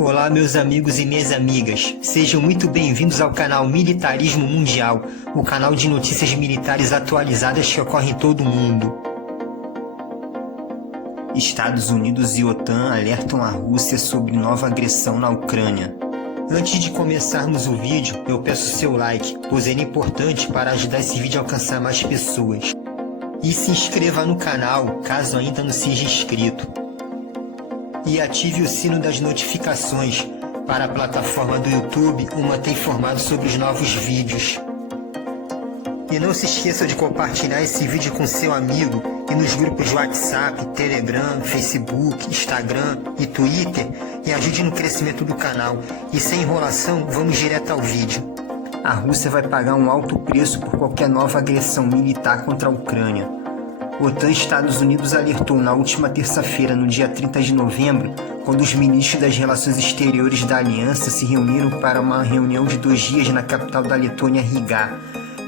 Olá meus amigos e minhas amigas, sejam muito bem-vindos ao canal Militarismo Mundial, o canal de notícias militares atualizadas que ocorrem em todo o mundo. Estados Unidos e OTAN alertam a Rússia sobre nova agressão na Ucrânia. Antes de começarmos o vídeo, eu peço seu like, pois ele é importante para ajudar esse vídeo a alcançar mais pessoas. E se inscreva no canal, caso ainda não seja inscrito. E ative o sino das notificações para a plataforma do YouTube o manter informado sobre os novos vídeos. E não se esqueça de compartilhar esse vídeo com seu amigo e nos grupos de WhatsApp, Telegram, Facebook, Instagram e Twitter e ajude no crescimento do canal. E sem enrolação, vamos direto ao vídeo. A Rússia vai pagar um alto preço por qualquer nova agressão militar contra a Ucrânia. OTAN e Estados Unidos alertou na última terça-feira, no dia 30 de novembro, quando os ministros das Relações Exteriores da Aliança se reuniram para uma reunião de 2 dias na capital da Letônia, Riga,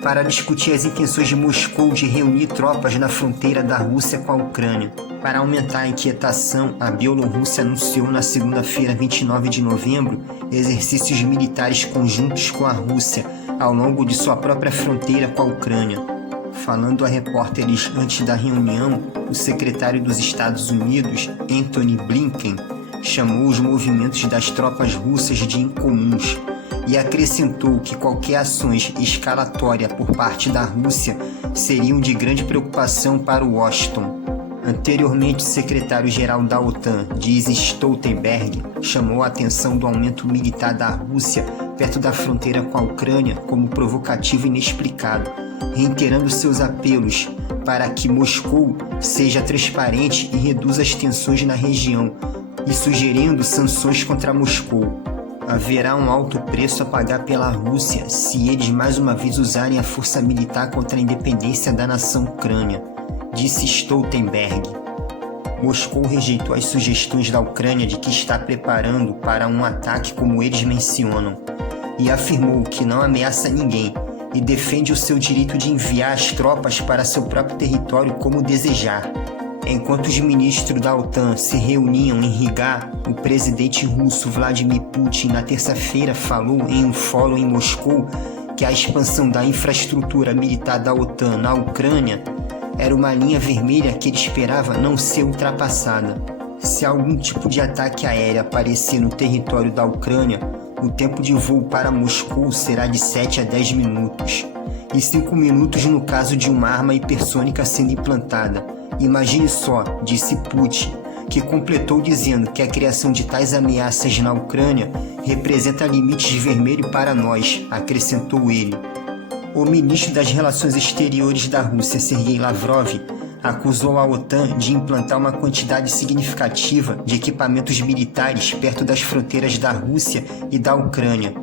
para discutir as intenções de Moscou de reunir tropas na fronteira da Rússia com a Ucrânia. Para aumentar a inquietação, a Bielorrússia anunciou na segunda-feira, 29 de novembro, exercícios militares conjuntos com a Rússia ao longo de sua própria fronteira com a Ucrânia. Falando a repórteres antes da reunião, o secretário dos Estados Unidos, Antony Blinken, chamou os movimentos das tropas russas de incomuns e acrescentou que qualquer ações escalatória por parte da Rússia seriam de grande preocupação para Washington. Anteriormente, o secretário-geral da OTAN, Jens Stoltenberg, chamou a atenção do aumento militar da Rússia perto da fronteira com a Ucrânia como provocativo e inexplicado, reiterando seus apelos para que Moscou seja transparente e reduza as tensões na região e sugerindo sanções contra Moscou. Haverá um alto preço a pagar pela Rússia se eles mais uma vez usarem a força militar contra a independência da nação Ucrânia, disse Stoltenberg. Moscou rejeitou as sugestões da Ucrânia de que está preparando para um ataque como eles mencionam e afirmou que não ameaça ninguém e defende o seu direito de enviar as tropas para seu próprio território como desejar. Enquanto os ministros da OTAN se reuniam em Riga, o presidente russo Vladimir Putin na terça-feira falou em um fórum em Moscou que a expansão da infraestrutura militar da OTAN na Ucrânia era uma linha vermelha que ele esperava não ser ultrapassada. Se algum tipo de ataque aéreo aparecer no território da Ucrânia, o tempo de voo para Moscou será de 7 a 10 minutos, e 5 minutos no caso de uma arma hipersônica sendo implantada. Imagine só, disse Putin, que completou dizendo que a criação de tais ameaças na Ucrânia representa limites vermelhos para nós, acrescentou ele. O ministro das Relações Exteriores da Rússia, Sergei Lavrov, acusou a OTAN de implantar uma quantidade significativa de equipamentos militares perto das fronteiras da Rússia e da Ucrânia,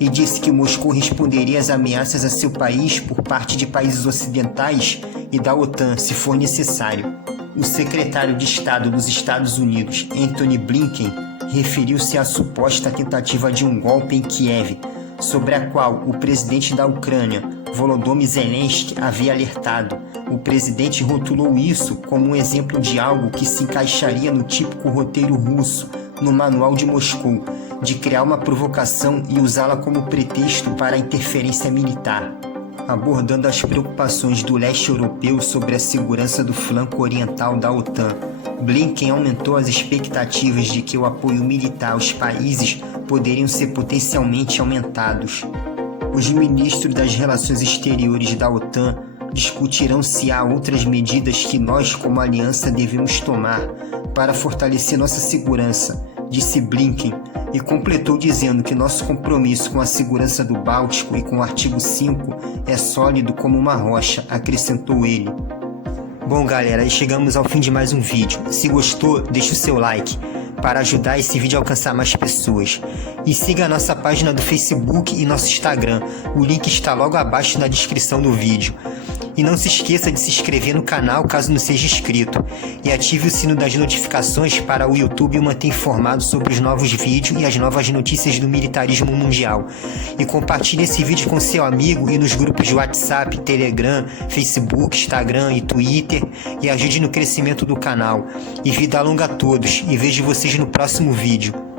e disse que Moscou responderia às ameaças a seu país por parte de países ocidentais e da OTAN, se for necessário. O secretário de Estado dos Estados Unidos, Antony Blinken, referiu-se à suposta tentativa de um golpe em Kiev, sobre a qual o presidente da Ucrânia, Volodymyr Zelensky, havia alertado. O presidente rotulou isso como um exemplo de algo que se encaixaria no típico roteiro russo, no manual de Moscou, de criar uma provocação e usá-la como pretexto para a interferência militar. Abordando as preocupações do leste europeu sobre a segurança do flanco oriental da OTAN, Blinken aumentou as expectativas de que o apoio militar aos países poderiam ser potencialmente aumentados. Os ministros das Relações Exteriores da OTAN discutirão se há outras medidas que nós, como aliança, devemos tomar para fortalecer nossa segurança, disse Blinken, e completou dizendo que nosso compromisso com a segurança do Báltico e com o artigo 5 é sólido como uma rocha, acrescentou ele. Bom galera, chegamos ao fim de mais um vídeo. Se gostou, deixe o seu like para ajudar esse vídeo a alcançar mais pessoas. E siga a nossa página do Facebook e nosso Instagram. O link está logo abaixo na descrição do vídeo. E não se esqueça de se inscrever no canal caso não seja inscrito. E ative o sino das notificações para o YouTube o manter informado sobre os novos vídeos e as novas notícias do militarismo mundial. E compartilhe esse vídeo com seu amigo e nos grupos de WhatsApp, Telegram, Facebook, Instagram e Twitter. E ajude no crescimento do canal. E vida longa a todos. E vejo vocês no próximo vídeo.